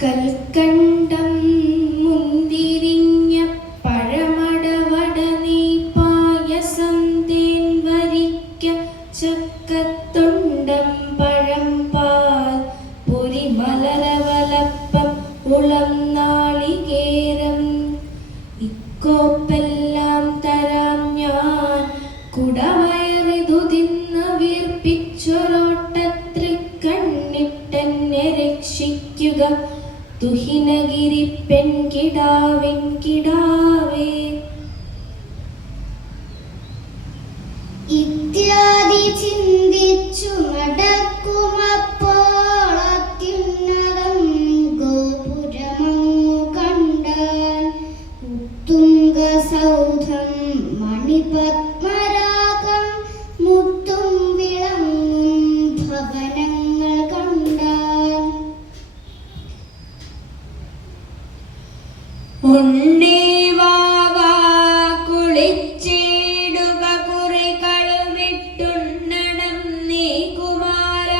കൽക്കണ്ടം മുന്തിരിഞ്ഞ പഴമടവട നീ പായസം തേൻ വരിക്ക ചക്കത്തുണ്ടം പഴം പാൽ പൊരി മലരവലപ്പം ഉളം നാളികേരം ഇക്കോപ്പെല്ലാം തരാം ഞാൻ കുടവയറിതു തിന്ന് വീർപ്പിച്ചൊരോട്ടത്രിക്കണ്ണിട്ടെന്നെ രക്ഷിക്കുക തുഹിനഗിരി പെൺകിടാവിൻ കിടാവേ. ഇത്യാദി ചിന്തിച്ചു നടക്കുമപ്പോൾ അത്യുന്നതം ഗോപുരമങ്ങു കണ്ടാൻ ഉത്തുംഗ സൗധം മണിപത്മരാഗം മുത്തും വിളങ്ങും ഭവനങ്ങൾ കണ്ടാൻ. ഉണ്ണീവാവാ കുളിച്ചിടുക കുറികളുമിട്ടുണ്ണണം നീ കുമാര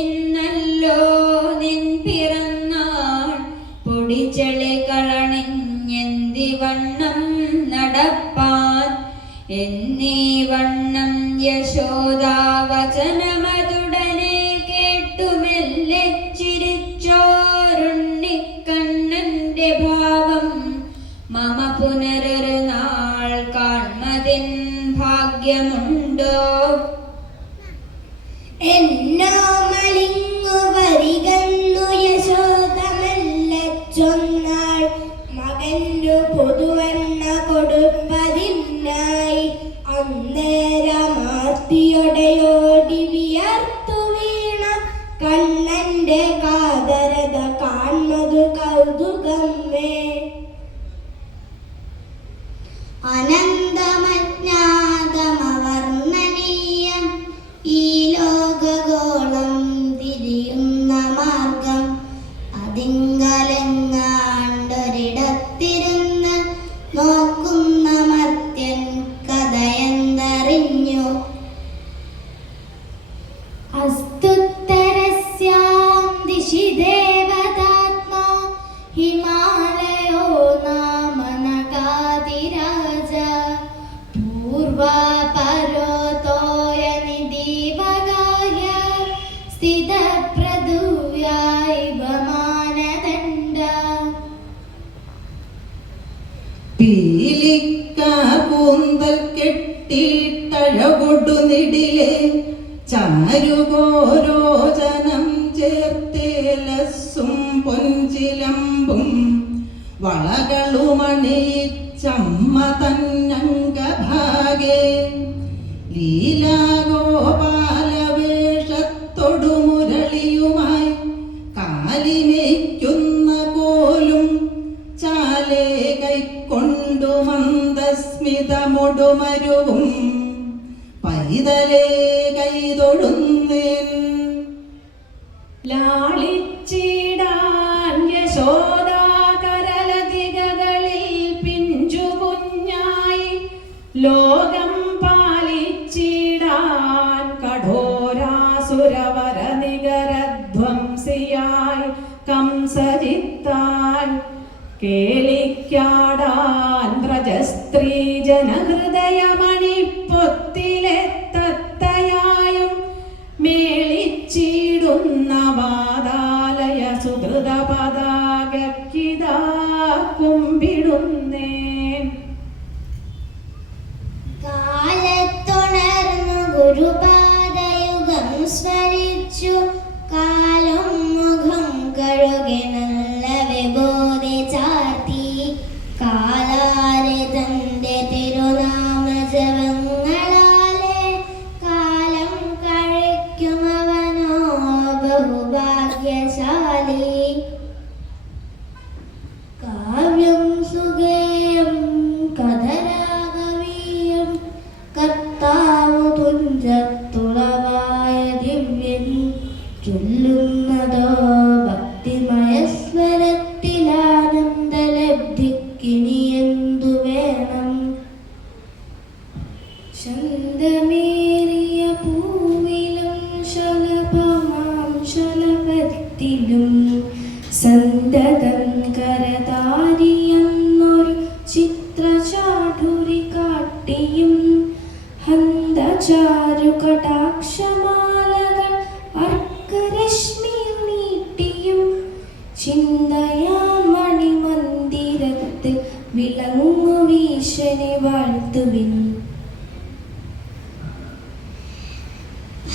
ഇന്നല്ലോ നിൻ പിറന്നാൾ പൊടിച്ചെളി കളണിഞ്ഞെന്തി വണ്ണം നടപ്പാൻ എന്നീ വണ്ണം യശോദാവചനമതുടനെ കേട്ടു മെല്ലെ ചിരിച്ചോരുണ്ണിക്കണ്ണന്റെ ഭാവം മമ പുനരൊരു നാൾ കാൺമതിൻ ഭാഗ്യമുണ്ടോ എന്നോ മലിങ്ങു വരികന്നു യശോദമല്ല ചൊന്നാൾ മകന്നു പൊതുവെണ്ണ കൊടുപ്പതിനായി അന്നേരമാർത്തിയൊടയോടി വിയർത്തു വീണ കണ്ണന്റെ കാതരത കാൺമതു കൗതുകമേ. അനന്തമജ്ഞാതമവർണ്ണനീയം ഈ ലോകഗോളം തിരിയുന്ന മാർഗം അതിങ്കലങ്ങാണ്ടൊരിടത്തിരുന്ന് നോക്കുന്ന മർത്യൻ കഥയെന്തറിഞ്ഞു. അസ്തുത്തരസ്യാം ദിശി ദേവതാത്മാ ഹിമാലയോ നാമ നഗാതിരാജ പൂർവാപരോതോയനിദീവഗാഹ്യ സ്ഥിതപ്രദുവ്യായിവ മാനദണ്ഡ. പീലിക്കാർ കൂന്തൽ കെട്ടിട്ടഴകൊടു നിടിലെ ചാരുഗോരോചനം ചേർത്തേലസും പൊഞ്ചിലമ്പും വളകളുമണി ചമ്മ തന്നംഗഭാഗേ ലീലാഗോപാലവേഷത്തൊടു മുരളിയുമായി കാലിമേയ്ക്കുന്ന കോലും ചാലേ കൈക്കൊണ്ടു മന്ദസ്മിതമൊടുമരുവും പൈതലേ കൈതൊടുന്നേൻ. ലാളിച്ചിടാൻ യശോദാകരലതികകളിൽ പിഞ്ചു കുഞ്ഞായി ലോകം പാലിച്ചിടാൻ കഠോരാസുരവര നികരധ്വംസിയായി കംസജിത്താൻ കേളിക്കാടാൻ വ്രജസ്ത്രീ ജനഹൃദയമണിപ്പൊത്തിലെ തത്തയായും മേളിച്ചിടുന്ന വാതാലയ സുഹൃത പതാകക്കിതാ കുമ്പിടുന്നേൻ. കാലത്തുണർന്നു ഗുരുപാദയുഗം സ്മരിച്ചു കാലം മുഖം കഴുകി നല്ല വിഭൂതി ചാർത്തി കാലാരെ തന്റെ തിരുനാമ ജപങ്ങളാലെ കാലം കഴിക്കുമവനോ ബഹുഭാഗ്യശാലി. കാവ്യം സുഗേയം കഥരാഗവീയം കർത്താവു തുഞ്ചത്തുളവായ ദിവ്യൻ ചൊല്ലുന്നതോ ഭക്തിമയസ്വരത്തിലാനന്ദലബ്ധിക്കിനിയെന്തു വേണം. ശന്തമേറിയ പൂവിലും ശലഭമാം ശലഭത്തിലും സന്തതം കരതാരിയെന്നൊരു ചിത്രചാഠുരി കാട്ടിയും ഹന്തചാരു കടാക്ഷമാലകൾ അർക്കരശ്മി നീട്ടിയും ചിന്തയാ മണിമന്ദിരത്തിൽ വിളങ്ങു വീശനെ വാഴ്ത്തുവിൻ.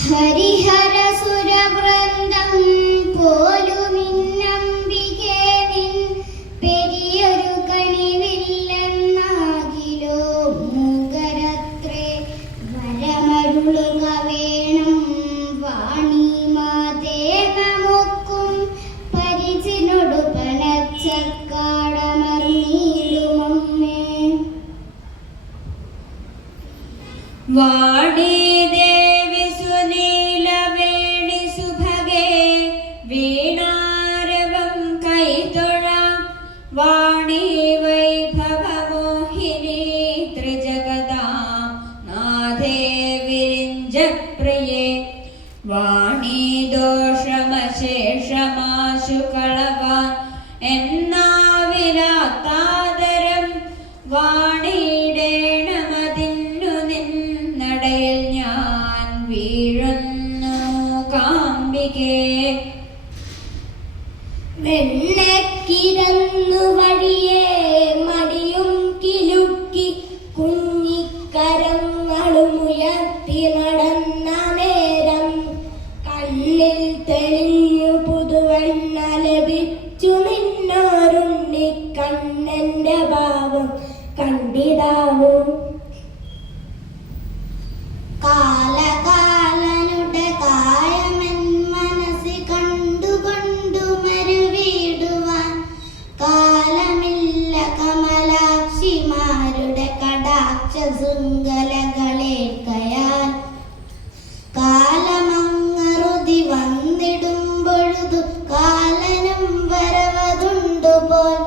ഹരിഹര സുരവൃന്ദം പോലുമിന്നംബികേ നിൻ പെരിയൊരു കണിവില്ലെന്നാകിലോ മുഖരത്രേ വരമരുളുക വേണം വാണി മാതേ നമുക്കും പരിചിനൊടു പനച്ചക്കാടമർന്നീടുമമ്മേ. വാണി ദേവി സുനീലവേണി സുഭഗേ വീണാരവം കൈതൊഴാം. വാണി വൈഭവമോഹിനി ത്രിജഗതാം നാഥേ വിരിഞ്ചപ്രിയേ. വാണി ദോഷമശേഷമാശു കളവാൻ എന്നാവിലാത്താദരം. വാണിയിടേണമതിന്നു നിന്നടയിൽ ഞാൻ വീഴുന്നു കാമ്പികേ. വെണ്ണക്കിടന്നു വഴിയേ മടിയും കിലുക്കി കുഞ്ഞിക്കരങ്ങളുമുയർത്തി നടന്ന നേരം കണ്ണിൽ തെളിഞ്ഞു പുതുവെണ്ണ ലഭിച്ചു നിന്നോരുണ്ണിക്കണ്ണന്റെ ഭാവം കണ്ടിടാവൂ. കാലകാലനുടെ കായമെൻ മനസ്സി കണ്ടുകൊണ്ടു മരുവിടുവാൻ കാലമില്ല കമലാക്ഷിമാരുടെ കടാക്ഷ ശൃംഖലകളേൽക്കയാൽ. കാലമങ്ങറുതി വന്നിടുമ്പൊഴുതു കാലനും വരവതുണ്ടുപോൽ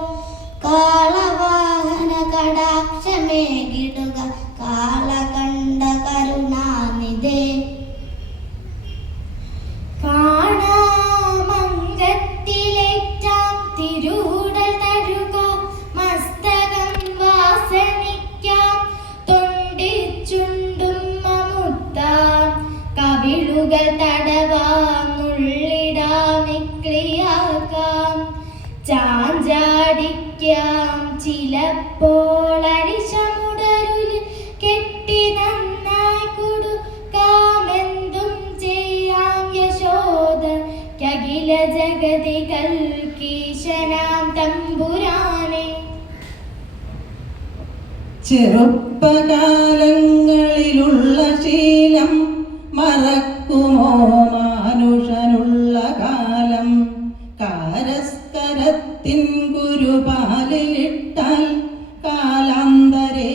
കാളവാഹന കടാക്ഷമേകിടുക കാളകണ്ഠ കരുണാനിധേ. കാണാമംഗത്തിലേറ്റാം തിരൂടൽ തഴുക മസ്തകം വാസനിക്കാം തൊണ്ടിച്ചുണ്ടും മമുത്താം കവിളുകൾ തടവാം നുള്ളിടാമിക്ലിയാക്കാം ചാഞ്ചാടിക്കാം ചിലപ്പോൾ അരിശമുടരുൽ കെട്ടി നന്നായി കൊടുക്കാമെന്തും ചെയ്യാം യശോദ കകില ജഗതികൾ കീശനാം തമ്പുരാനെ. ചെറുപ്പകാലങ്ങളിലുള്ള ശീലം മറക്കുമോ മാനുഷനുള്ള കാലം. കാരസ്കരത്തിൻ കുരുപാലിലിട്ടാൽ കാലാന്തരേ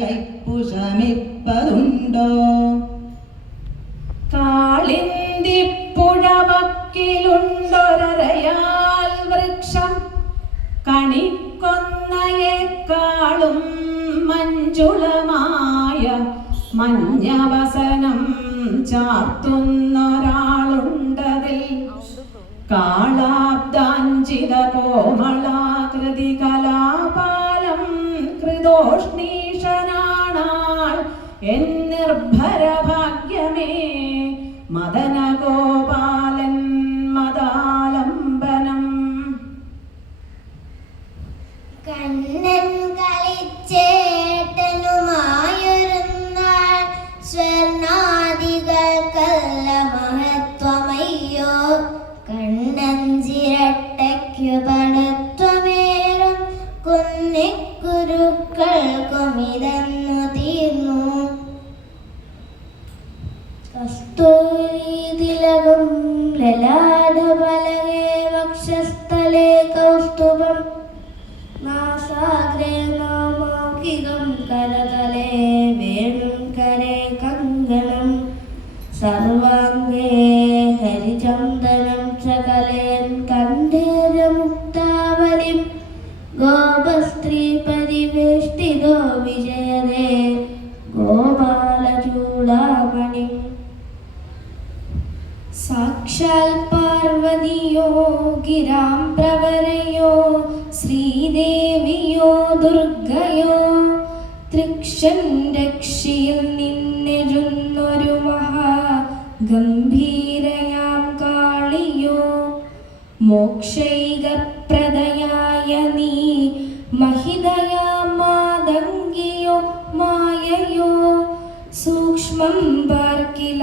കൈപ്പു ശമിപ്പതുണ്ടോ. കാളിന്തിപ്പുഴവക്കിലുണ്ടൊരയാൽ വൃക്ഷം കണിക്കൊന്നയേക്കാളും മഞ്ജുളമായ മഞ്ഞവസനം ചാർത്തുന്നൊരാളുണ്ടതിൽ. കാളാബ്ദാഞ്ചിത കോമളാകൃതി കലാപാലം കൃതോഷ്ണീഷനാണാൾ എന്നിർഭരഭാഗ്യമേ. മദനഗോപാലൻ മദാലംബനം. കണ്ണൻ കളിച്ചേട്ടനുമായൊരുന്നാൾ സ്വർണാദികൾക്കല്ല മഹത്വമയ്യോ. കണ്ണഞ്ചിരട്ടയ്ക്കു പടത്വമേറും കുന്നിക്കുരുക്കൾക്കുമിതന്നു തീർന്നു. കസ്തൂരിതിലകം ലലാടപലകേ വക്ഷസ്ഥലേ കൗസ്തുഭം നാസാഗ്രേ മൗഖികം കരതലേ വേണും കരേ കങ്കണം സർവാംഗേ ഹരിചന്ദനം സകലേൻ കണ്ഠേരമുക്താവലിം ഗോപസ്ത്രീ പരിവേഷ്ടിതോ വിജയതേ ഗോപാലചൂടാമണി. സാക്ഷാൽ പാർവതിയോ ഗിരാം പ്രവരയോ ശ്രീദേവിയോ ദുർഗയോ തൃക്ഷൻ രക്ഷിയിൽ നിന്നെഴുന്നൊരു മഹാഗംഭീരയാം കാളിയോ മോക്ഷൈകപ്രദയായ നീ മഹിതയാം മാതംഗിയോ മായയോ സൂക്ഷ്മം പാർക്കിലതാരറിഞ്ഞു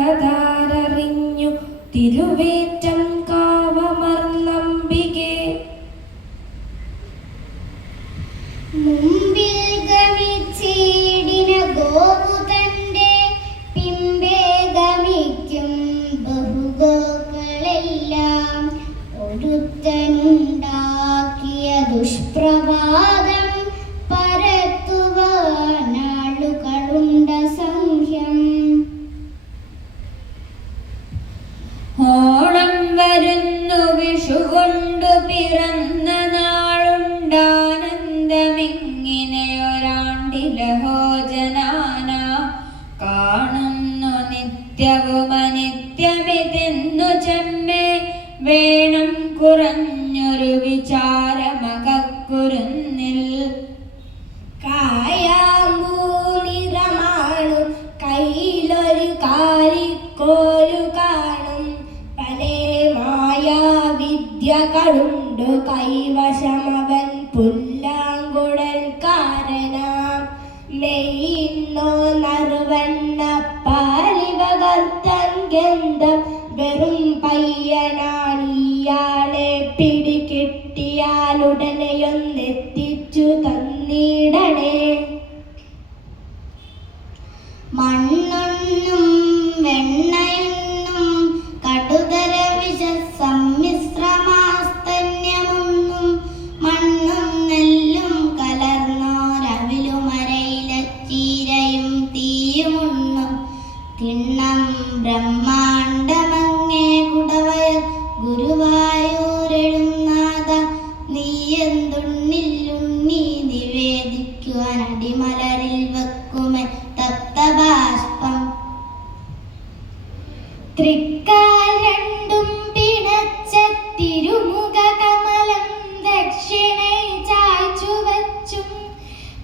തിരുവേറ്റം കാവമർന്നംബികെ മുമ്പിൽ ഗമിച്ചിടിന ഗോപുതന്റെ പിമ്പേ ഗമിക്കും ബഹുഗോക്കളെല്ലാം ഒരുത്തനുണ്ടാക്കിയ ദുഷ്പ്രഭാതം പരത്തുവാനാളുകളുണ്ട സംഖ്യം. ഓണം വരുന്നു വിഷുകൊണ്ടു പിറന്ന നാളുണ്ടാനന്ദമിങ്ങനെ ഒരാണ്ടിലഹോ ജനാന കാണുന്നു നിത്യവും അനിത്യമിതെന്നു ചെമ്മേ വേണം കുറഞ്ഞൊരു വിചാരമകക്കുരുന്നിൽ. കായാമ്പൂനിറമാണു കയ്യിലൊരു കാലിക്കോലു കാണും പലേ മായാവിദ്യകളുണ്ടു കൈവശമവൻ പുല്ലാങ്കുഴൽക്കാരനാം മെയ്യുന്നോ നറുവണ്ണ പാലിവകർത്തൻ ഗന്ധം വെറും പയ്യനാണിയാളെ പിടികിട്ടിയാലുടനെയൊന്നെത്തിച്ചു തന്നിടണേ. മണ്ണൊന്നും വെണ്ണയൊന്നും കടുതര വിഷ സമ്മിശ്രമാസ്തന്യമൊന്നും മണ്ണും നെല്ലും കലർന്നോരവിലുമരയിലച്ചീരയും തീയുമൊന്നും കിണ്ണം ബ്രഹ്മാണ്ടമങ്ങേ കുടവയർ ഗുരുവായൂരെഴുന്നാഥ നീയെന്തുണ്ണില്ലുണ്ണി നിവേദിക്കുവാൻ അടിമലരിൽ വെക്കുമെ തപ്തബാഷ്പം. തൃക്കാൽ രണ്ടും പിണച്ച തിരുമുഖ കമലം ദക്ഷിണൈ ചായ്ച്ചു വച്ചും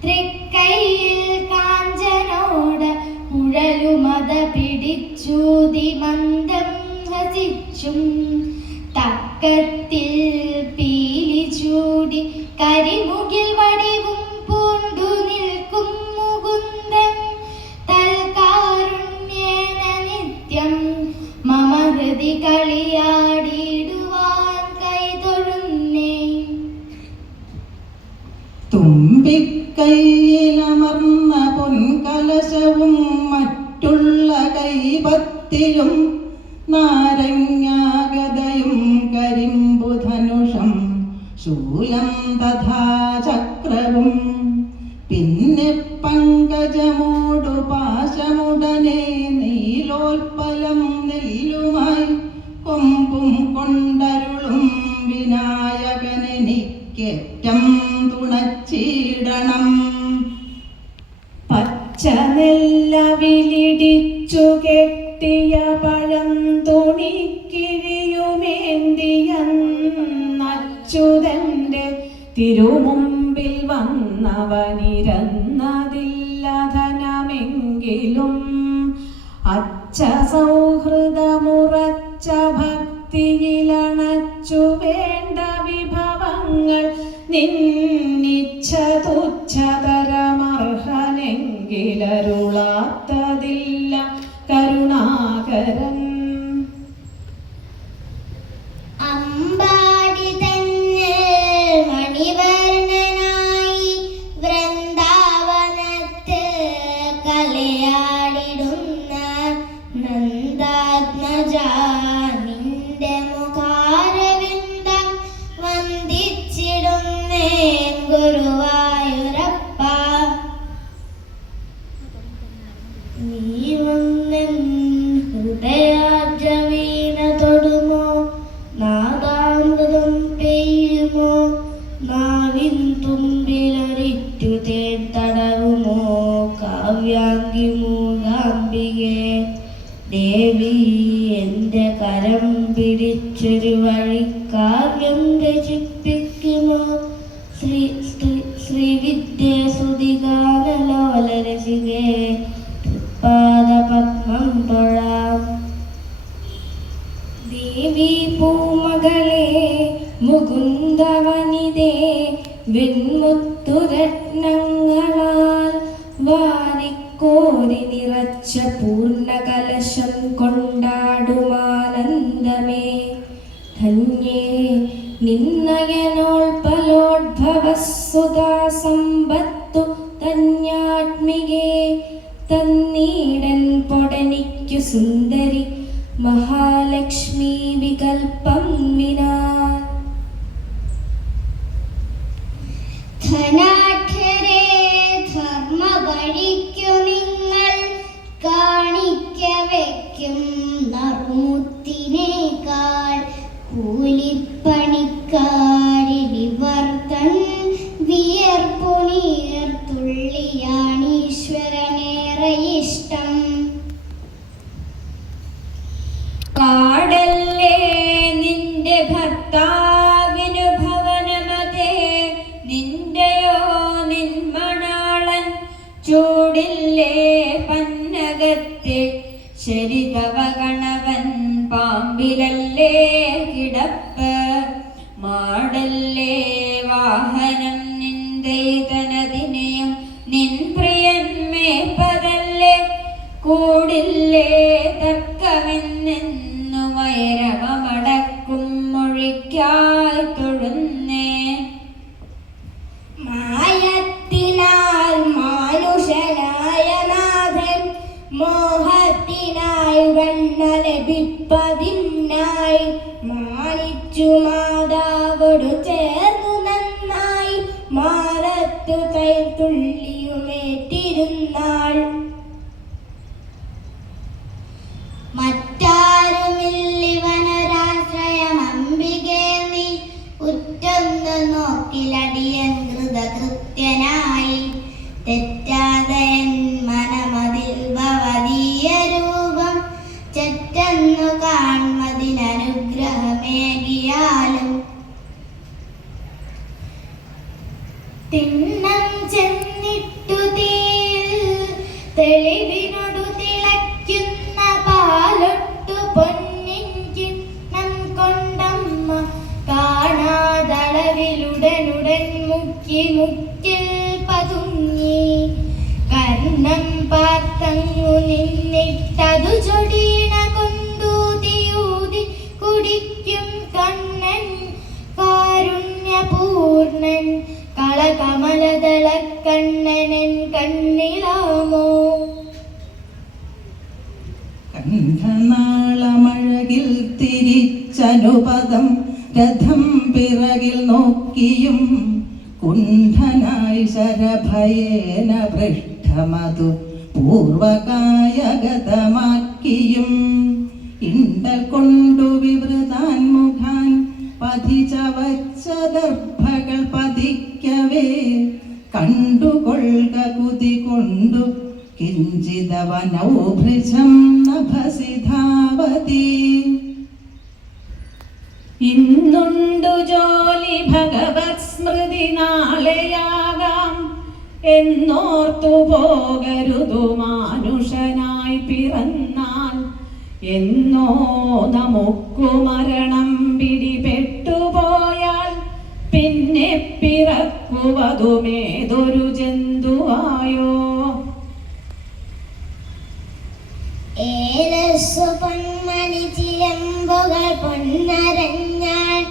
തൃക്കൈയിൽ കാഞ്ചനോട് കുഴലുമത പിടിച്ചൂതി മന്ദം ഹസിച്ചും തക്കത്തിൽ പീലി ചൂടി കരിമുകിൽ വടിവും പൂണ്ടു നിൽക്കും മുകുന്ദൻ തൽകാരുണ്യേന നിത്യം മമ ഹൃദി കളിയാടിടുവാൻ കൈതൊഴുന്നേ. തുമ്പിക്കൈയിലമർന്ന പൊൻകലശവും മറ്റുള്ള കൈപത്തിലും നാരങ്ങാഗതയും കരിമ്പുധനുഷം ശൂലം തഥാ ചക്രവും പിന്നെ പങ്കജമോടു പാശമുടനെ നീലോൽപ്പലം നെല്ലുമായി കൊമ്പും കൊണ്ടരുളും വിനായകനെനിക്കേറ്റം തുണച്ചിടണം. പച്ച നെല്ലവിലിടിച്ചു കെട്ടിയ പഴം തുണിക്കിഴിയുമേന്തിയന്നച്യുതന്റെ തിരുമുമ്പിൽ വന്നവനിരന്നതില്ല ധനമെങ്കിലും അച്ഛ സൗഹൃദമുറച്ച ഭക്തിയിലണച്ചു വേണ്ട വിഭവങ്ങൾ നിന്നിച്ഛ തുച്ഛതരമർഹനെങ്കിലരുളാത്തതില്ല കരുണാകരൻ. അമ്പാടി തന്നെ മണിവർണ്ണനായി വൃന്ദാവനത്ത് കലയാടിടുന്ന നന്ദാത്മജ നിന്റെ മുഖാരവിന്ദം വന്ദിച്ചിടുന്നേ. കാവ്യം രചിപ്പിക്കുമോ ശ്രീവിദ്യാസുതിഗാനലോലരസികേ പാദപത്മം തൊഴാം. ദേവി പൂമകളെ മുകുന്ദവനിതേ വെൺമുത്തുരത്നങ്ങളാൽ വാരിക്കോരി നിറച്ച പൂർണ്ണകലശം കൊണ്ടാടുമാനന്ദമേ ധന്യേ നിന്നയനോൽപലോദ്ഭവസുധാ സമ്പത്തു തന്യാത്മികേ തന്നീടൻ പൊടനിക്കു സുന്ദരി മഹാലക്ഷ്മി വികൽപ്പം വിനാ. ധനാഢ്യരേ ധർമ്മ വഴിക്കു നിങ്ങൾ കാണിക്ക വയ്ക്കും നറുമുത്തിനേക്കാൾ കൂലിപ്പണിക്കാരിവർ തൻ വിയർപ്പുനീർത്തുള്ളിയാണീശ്വരനേറെ ഇഷ്ടം. കാടല്ലേ നിന്റെ ഭർത്താവിനു ഭവനമതേ നിന്റെയോ നിന്മണാളൻ ചൂടില്ലേ പന്നകത്തെ ശരിതവ ഗണവൻ പാമ്പിലല്ലേ കിടപ്പ് മാടല്ലേ വാഹനം നിന്ദൈതനദിനെയും നിൻ പ്രിയൻ മേപ്പതല്ലേ കൂടില്ലേ തർക്കമെന്നു വൈരവമടക്കും മൊഴിക്കായി തൊഴുന്നേ. മായത്തിനാൽ മാനുഷനായ നാഥൻ മോഹത്തിനായി വെണ്ണ ലഭിപ്പതിനായി മാനിച്ചു മാതാവോടു ചേർന്നു നന്നായി മാറത്തു കൈത്തുള്ളിയുമേറ്റിരുന്നാൾ. മറ്റാരുമില്ലിവനൊരാശ്രയം അംബികേ നീ ഉറ്റൊന്നു നോക്കിലടിയൻ കൃതകൃത്യനായി തെറ്റാതെ മനമതിൽ ഭവതീയ രൂപം ചെറ്റെന്നു കാൺമതിനനുഗ്രഹമേകിയാലും തിണ്ണം ചെന്നിട്ടു തീയിൽ തെളിവിനോടു തിളയ്ക്കുന്ന പാലൊട്ടു പൊന്നിൻ കിണ്ണം കൊണ്ടമ്മ കാണാതളവിലുടനുടൻ മുക്കി മുക്കിൽ പതുങ്ങി കർണം പാർത്തങ്ങു നിന്നിട്ടതു ചൊടീണ കൊണ്ടൂതിയൂതി കുടിക്കും കണ്ണൻ കാരുണ്യപൂർണൻ കളകമലദള കണ്ണനൻ കണ്ണിലാമോ. കണ്ഠനാളമഴകിൽ തിരിച്ചനുപദം രഥം പിറകിൽ നോക്കിയും കുണ്ഠനായി ശരഭയേന പൃഷ്ഠമതു പൂർവകായഗതമാക്കിയും ഇണ്ടൽ കൊണ്ടു വിവൃതാൻ മുഖാൻ പതിചവച്ച ദർഭകൾ പതിക്കവേ കണ്ടുകൊള്ളുക കുതി കൊണ്ടു കിഞ്ചിതവനൗഭൃജം നഭസിധാവതി. ഇന്നുണ്ടു ജോലി ഭഗവത് സ്മൃതി നാളെയാകാം എന്നോർത്തു പോകരുതു മാനുഷനായി പിറന്നാൽ എന്നോ നമുക്കു മരണം പിടിപെട്ടുപോയാൽ പിന്നെ പിറക്കുവതുമേതൊരു ജന്തുവായോ. ഏലസ്സു പൊന്മണി ചിലമ്പുകൾ പൊന്നരഞ്ഞാൽ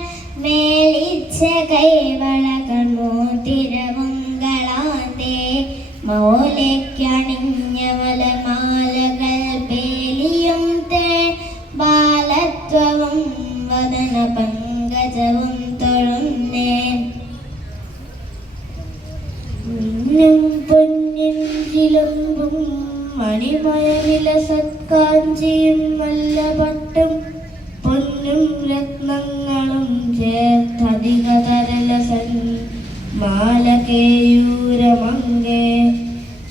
മേളിച്ച കൈവളകൾ മോതിരമംഗളാന്തേ മൗലയ്ക്കണിഞ്ഞ വലമാലകൾ പേലിയും തേ ബാലത്വവും വദന പങ്കജവും തൊഴുന്നേൻ. മിന്നും പൊന്നിൻ ചിലമ്പും മണിമയവില സത്കാഞ്ചിയും വല്ലപട്ടും പൊന്നും രത്നങ്ങളും ചേർത്തധിക തരലസൻ മാലകേയൂരമംഗേ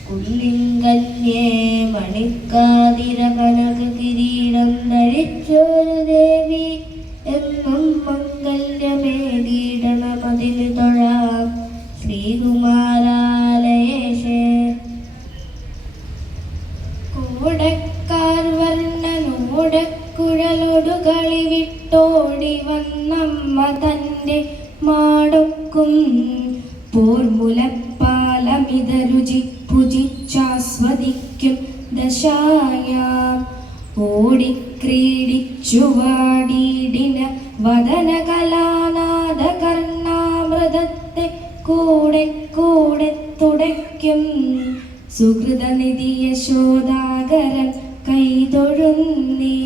കുല്ലിങ്കന്യേ മണിക്കാതിര കനക കിരീടം ധരിച്ചൊരു ദേവി എന്നും മംഗല തൻ്റെ മാടൊക്കും പോർമുലപ്പാലമിത രുചി പുജിച്ചാസ്വദിക്കും ദശായാം ഓടിക്രീഡിച്ചു വാടിയിടിന വദന കലാനാദ കർണാമൃതത്തെ കൂടെ കൂടെ തുടയ്ക്കും സുഹൃതനിധി യശോദാകരൻ കൈതൊഴുന്നേ.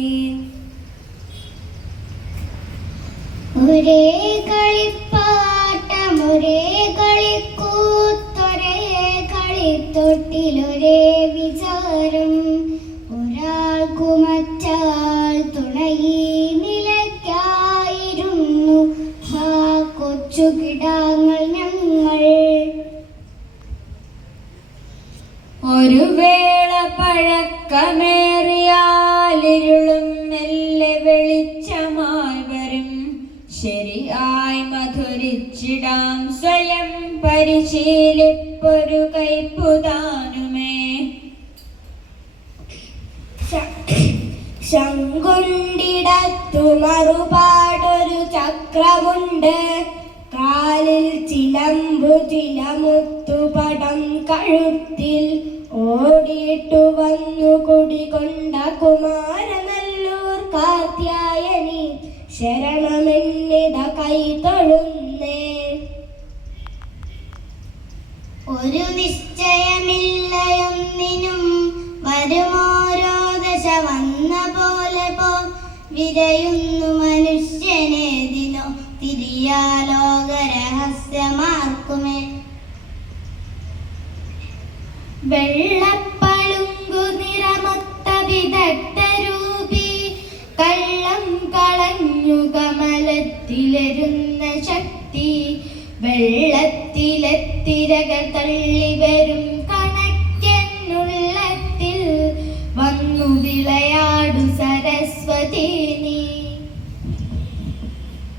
ഒരേ കളിപ്പാട്ടം ഒരേ കളിക്കൂത്തൊരേ കളിത്തൊട്ടിലൊരേ വിചാരം ഒരാൾക്കു മറ്റാൾ തുണയി നിലയ്ക്കായിരുന്നു ഹാ കൊച്ചു കിടാങ്ങൾ ഞങ്ങൾ. ഒരു വേള പഴക്കമേറിയാലിരുളും മെല്ലെ വെളിച്ചമായി വരും. ശരിയായി മധുരിച്ചിടാം സ്വയം പരിശീലിപ്പൊരു കൈപ്പുതാനുമേ. ശങ്കുണ്ടിടത്തു മറുപാടൊരു ചക്രമുണ്ട്. കാലിൽ ചിലമ്പു ചിലമുത്തുപടം കഴുത്തിൽ ഓടിയിട്ടു വന്നു കുടികൊണ്ട കുമാരനല്ലൂർ കാർത്യായനി ശരണമെന്നിത കൈതൊഴുന്നേ. ഒരു നിശ്ചയമില്ലയൊന്നിനും വരുമോരോ ദശ വന്ന പോലെ പോ വിരയുന്നു മനുഷ്യനേതിനോ തിരിയാലോകരഹസ്യമാർക്കുമേ. വെള്ളപ്പളുങ്കു നിറമൊത്ത വിദഗ്ധരൂപി കള്ളം കളഞ്ഞു കമലത്തിലെരുന്ന ശക്തി. വെള്ളത്തിലെത്തിരകൾ തള്ളി വരും കണക്കെന്നുള്ളത്തിൽ വന്നു വിളയാടു സരസ്വതി നീ.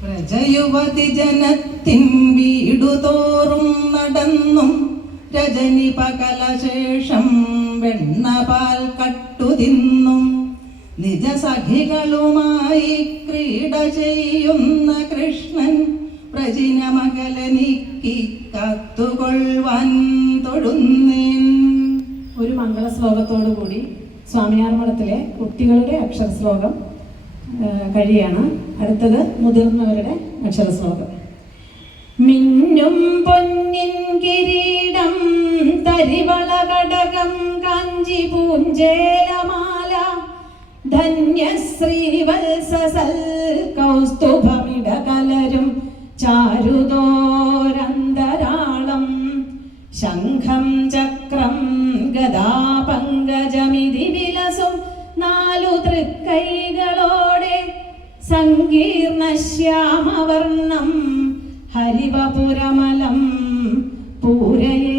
പ്രജയുവതി ജനത്തിൻ വീടുതോറും നടന്നും രജനി പകലശേഷം വെണ്ണപാൽ കട്ടുതിന്നും നിജസഖികളുമായി ക്രീഡ ചെയ്യുന്ന കൃഷ്ണൻ പ്രജിന മകലനിക്കി കാത്തുകൊള്ളുവാൻ തൊഴുന്നേൻ. ഒരു മംഗളശ്ലോകത്തോടു കൂടി സ്വാമിയാർ മഠത്തിലെ കുട്ടികളുടെ അക്ഷരശ്ലോകം കഴിയാണ്. അടുത്തത് മുതിർന്നവരുടെ അക്ഷരശ്ലോകം. മിന്നും പൊന്നിൻ കിരീടം തരിവള കടകം കാഞ്ചി പൂഞ്ചേലമാല ധന്യശ്രീവത്സസൽ കൗസ്തുഭമിടകലരും ചാരുദോരന്തരാളം ശംഖം ചക്രം ഗദാപങ്കജമിതി വിലസും നാലു തൃക്കൈകളോടെ സങ്കീർണ ശ്യാമവർണം ഹരിവപുരമലം പൂരയേ